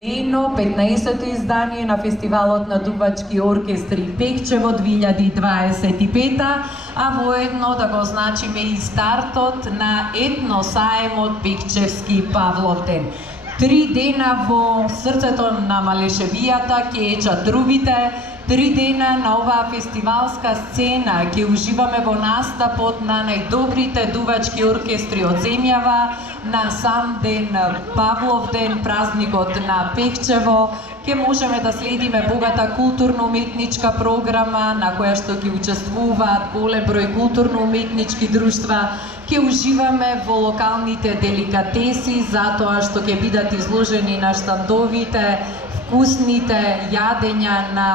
Ено 15-то издание на фестивалот на дувачки оркестри Пекчево 2025, а воедно да го значиме и стартот на етносаемот Пекчевски Павловден. 3 дена во срцето на Малешевијата ќе ечат трубите, 3 дена на оваа фестивалска сцена ќе уживаме во настапот на најдобрите дувачки оркестри од земјава, на сам ден Павловден, празникот на Пекчево, ќе можеме да следиме богата културно-уметничка програма на која што ќе учествуваат голем број културно-уметнички друштва, ќе уживаме во локалните деликатеси затоа што ќе бидат изложени на штандовите вкусните јадења на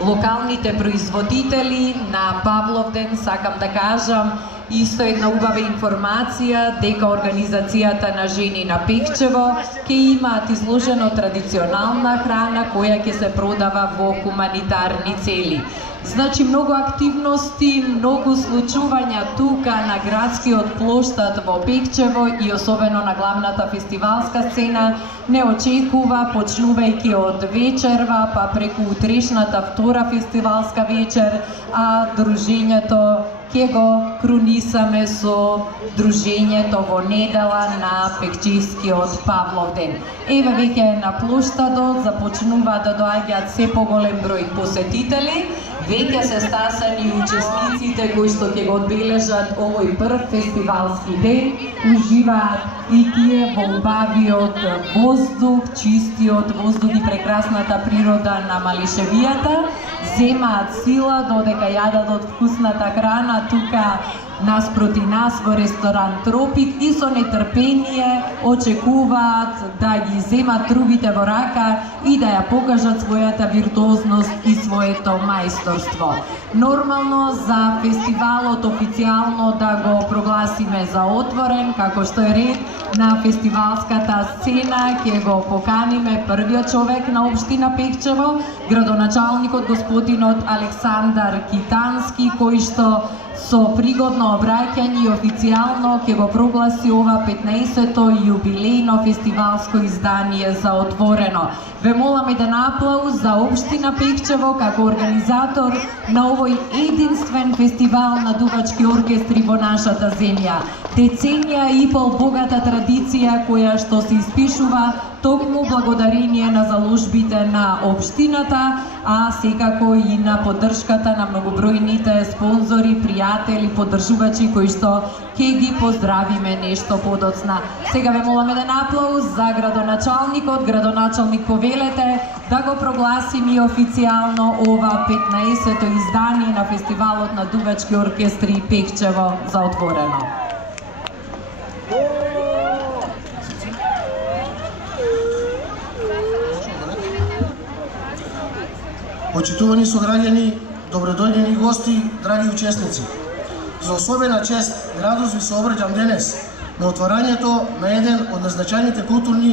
локалните производители на Павловден. Сакам да кажам исто една убава информација дека организацијата на жени на Пекчево ќе имаат изложено традиционална храна која ќе се продава во хуманитарни цели. Значи многу активности, многу случувања тука на градскиот плоштад во Пекчево и особено на главната фестивалска сцена не очекува, почнувајќи од вечерва па преку утрешната втора фестивалска вечер, а дружењето ќе го крунисаме со дружењето во недела на Пекчевскиот Павловден. Еве веќе на плоштадот започнува да доаѓаат се поголем број посетители. Веќе се стасани учесниците кои што ќе го одбележат овој прв фестивалски ден, уживаат и тие во убавиот воздух, чистиот воздух и прекрасната природа на Малешевијата, земаат сила додека јадат вкусната храна тука наспроти нас во ресторан Тропик и со нетрпение очекуваат да ги земат трубите во рака и да ја покажат својата виртуозност и своето мајсторство. Нормално за фестивалот официјално да го прогласиме за отворен, како што е ред на фестивалската сцена, ќе го поканиме првиот човек на општина Пекчево, градоначалникот господинот Александар Китански, кој што со пригодно обраќање и официјално ќе го прогласи ова 15-то јубилејно фестивалско издание за отворено. Ве моламе да аплауз за општина Пекчево како организатор на овој единствен фестивал на дувачки оркестри во нашата земја. Деценија и пол богата традиција која што се испишува токму благодарение на заложбите на општината, а секако и на поддршката на многобројните спонзори, пријатели, поддржувачи кои што ќе ги поздравиме нешто подоцна. Сега ве моламе да аплауз за градоначалникот. Градоначалник, повелете да го прогласиме официјално ова 15-то издание на фестивалот на дувачки оркестри Пекчево за отворено. Почитувани сограѓани, добродојдени гости, драги учесници. За особена чест и радост ви се обраќам денес на отварањето на еден од најзначајните културни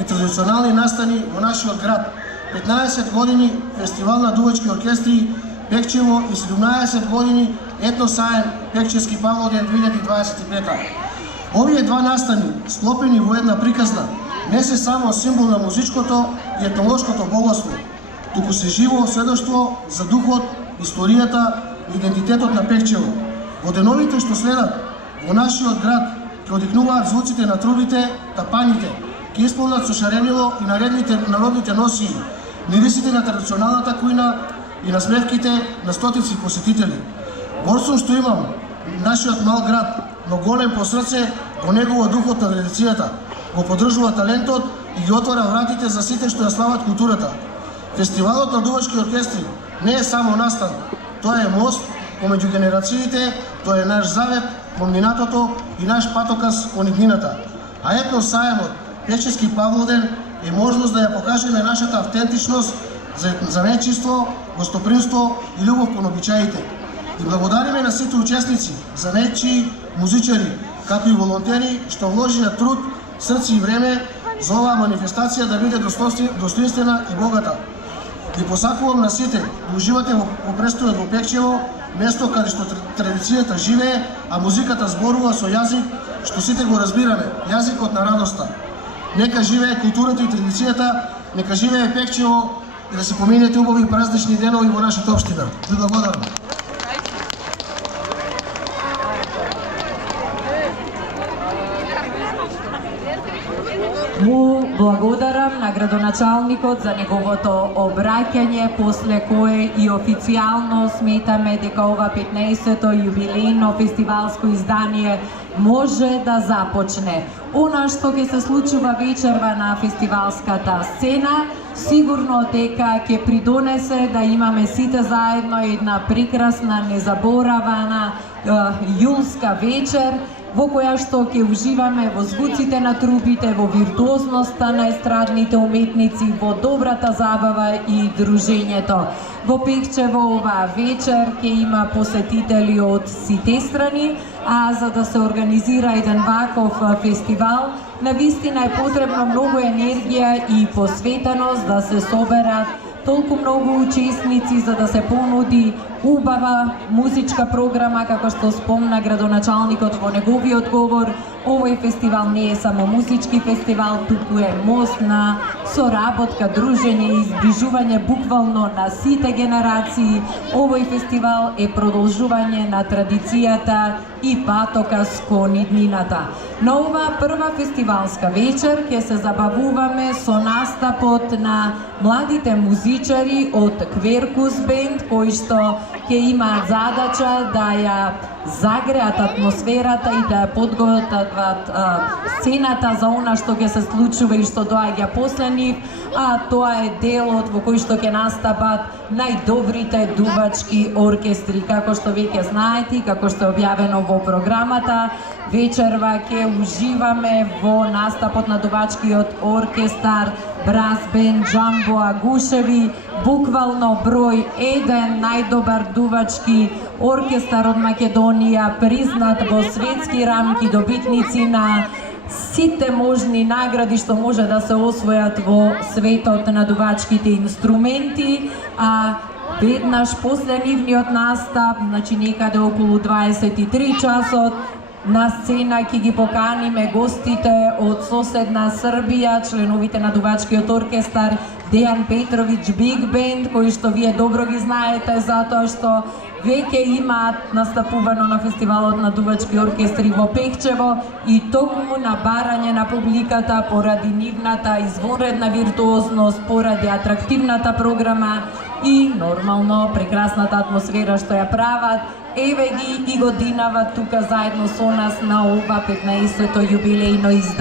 и традиционални настани во нашиот град. 15 години фестивал на дувачки оркестри Пекчево и 17 години етносаем Пекчевски Павловден 2025. Овие два настани, склопени во една приказна, не се само символ на музичкото и етнолошкото богатство, туку се живо сведоштво за духот, историјата и идентитетот на Пекчево. Во деновите што следат во нашиот град ќе одикнуваат звуците на трубите, тапаните, ќе исполнат со шаренило и народните носии, мирисите на традиционалната кујна и насмевките на стотици посетители. Горсум што имам нашиот мал град, но голем по срце, во него духот на традицијата, го поддржува талентот и ги отвара вратите за сите што ја слават културата. Фестивалот на дувачки оркестри не е само настан, тоа е мост помеѓу генерациите, тоа е наш завет кон минатото и наш патоказ кон иднината. А етносаемот Пекчевски Павловден е можност да ја покажеме нашата автентичност, занечиство, гостопримство и љубов кон обичаите. И благодариме на сите учесници, занечи, музичари, како и волонтери што вложија труд, срце и време за оваа манифестација да биде достоинствена и богата. Ви посакувам на сите да уживате во престојот во Пекчево, место каде што традицијата живее, а музиката зборува со јазик што сите го разбираме, јазикот на радоста. Нека живее културата и традицијата Нека живее Пекчево и да се поминете убави празнични денови во нашата општина. Ви благодарам. Му благодарам на градоначалникот за неговото обраќање, после кое и официјално сметаме дека ова 15-то јубилејно фестивалско издание може да започне. Она што ќе се случува вечерва на фестивалската сцена, сигурно дека ќе придонесе да имаме сите заедно една прекрасна, незаборавана јулска вечер, во која што ќе уживаме во звуците на трубите, во виртуозноста на естрадните уметници, во добрата забава и дружењето. Во Пекчево оваа вечер ќе има посетители од сите страни, а за да се организира еден ваков фестивал, навистина е потребно многу енергија и посветеност да се соберат толку многу учесници за да се понуди убава музичка програма, како што спомна градоначалникот во неговиот говор. Овој фестивал не е само музички фестивал, туку е мост на соработка, дружење и изближување буквално на сите генерации. Овој фестивал е продолжување на традицијата и патокас кон иднината. На оваа прва фестивалска вечер ќе се забавуваме со настапот на младите музичари од Кверкус бенд, кои што ќе имаат задача да ја загреат атмосферата и да ја подготват сцената за она што ќе се случува и што доаѓа после нив, а тоа е делот во кој што ќе настапат најдобрите дувачки оркестри. Како што веќе знаете, како што е објавено во програмата, вечерва ќе уживаме во настапот на дувачкиот оркестар Брас бенд Джамбо Агушеви, буквално број 1 најдобар дувачки оркестар од Македонија, признат во светски рамки, добитници на сите можни награди што може да се освојат во светот на дувачките инструменти, а веднаш после нивниот настап, значи некаде околу 23 часот, на сцена ќе ги поканиме гостите од соседна Србија, членовите на дувачкиот оркестар Дејан Петровиќ Биг бенд, кои што вие добро ги знаете затоа што веќе имаат настапувано на фестивалот на дувачки оркестри во Пекчево и токму на барање на публиката поради нивната извонредна виртуозност, поради атрактивната програма и нормално прекрасната атмосфера што ја прават. Еве ги и годинава тука заедно со нас на ова 15-то јубилејно издание.